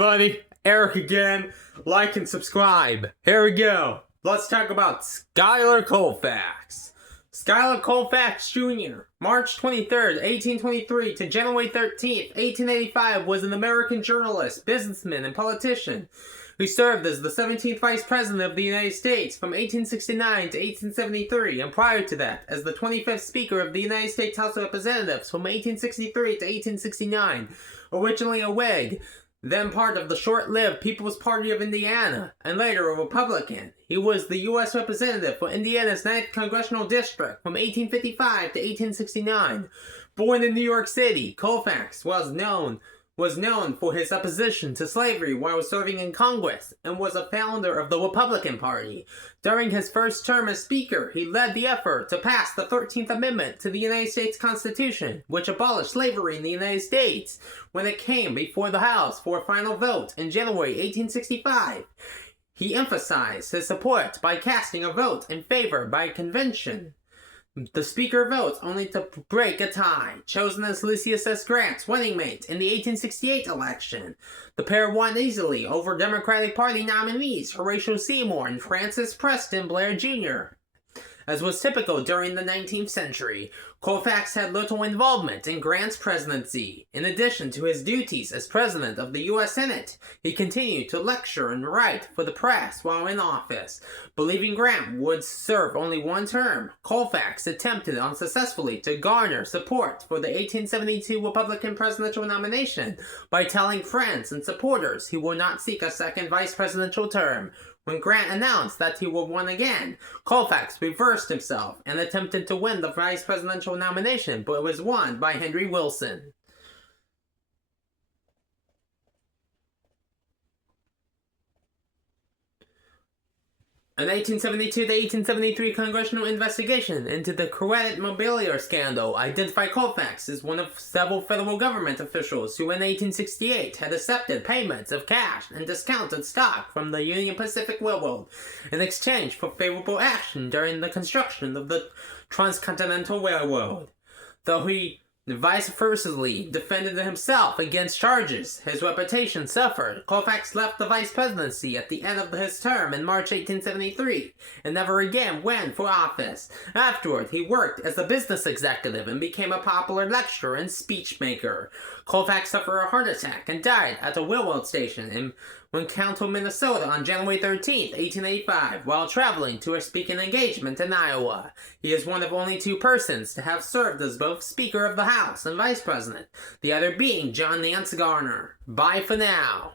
everybody? Eric again. Like and subscribe. Here we go. Let's talk about Schuyler Colfax. Schuyler Colfax Jr., March 23rd, 1823 to January 13th, 1885, was an American journalist, businessman, and politician who served as the 17th Vice President of the United States from 1869 to 1873, and prior to that, as the 25th Speaker of the United States House of Representatives from 1863 to 1869. Originally a Whig, then part of the short-lived People's Party of Indiana, and later a Republican. He was the U.S. Representative for Indiana's 9th Congressional District from 1855 to 1869. Born in New York City, Colfax was known for his opposition to slavery while serving in Congress, and was a founder of the Republican Party. During his first term as Speaker, he led the effort to pass the 13th Amendment to the United States Constitution, which abolished slavery in the United States. When it came before the House for a final vote in January 1865, he emphasized his support by casting a vote in favor by convention. The Speaker votes only to break a tie, chosen as Ulysses S. Grant's running mate in the 1868 election. The pair won easily over Democratic Party nominees Horatio Seymour and Francis Preston Blair Jr. As was typical during the 19th century, Colfax had little involvement in Grant's presidency. In addition to his duties as President of the U.S. Senate, he continued to lecture and write for the press while in office. Believing Grant would serve only one term, Colfax attempted unsuccessfully to garner support for the 1872 Republican presidential nomination by telling friends and supporters he would not seek a second vice presidential term. When Grant announced that he would run again, Colfax reversed himself and attempted to win the vice presidential nomination, but it was won by Henry Wilson. An 1872 to 1873 congressional investigation into the credit mobilier scandal identified Colfax as one of several federal government officials who in 1868 had accepted payments of cash and discounted stock from the Union Pacific Railroad in exchange for favorable action during the construction of the Transcontinental Railroad. Though he vociferously defended himself against charges his reputation suffered, Colfax left the vice presidency at the end of his term in March 1873 and never again ran for office. Afterward, he worked as a business executive and became a popular lecturer and speechmaker. Colfax suffered a heart attack and died at a railroad station in Winneconne, Minnesota on January 13, 1885, while traveling to a speaking engagement in Iowa. He is one of only two persons to have served as both Speaker of the House and Vice President, the other being John Nance Garner. Bye for now.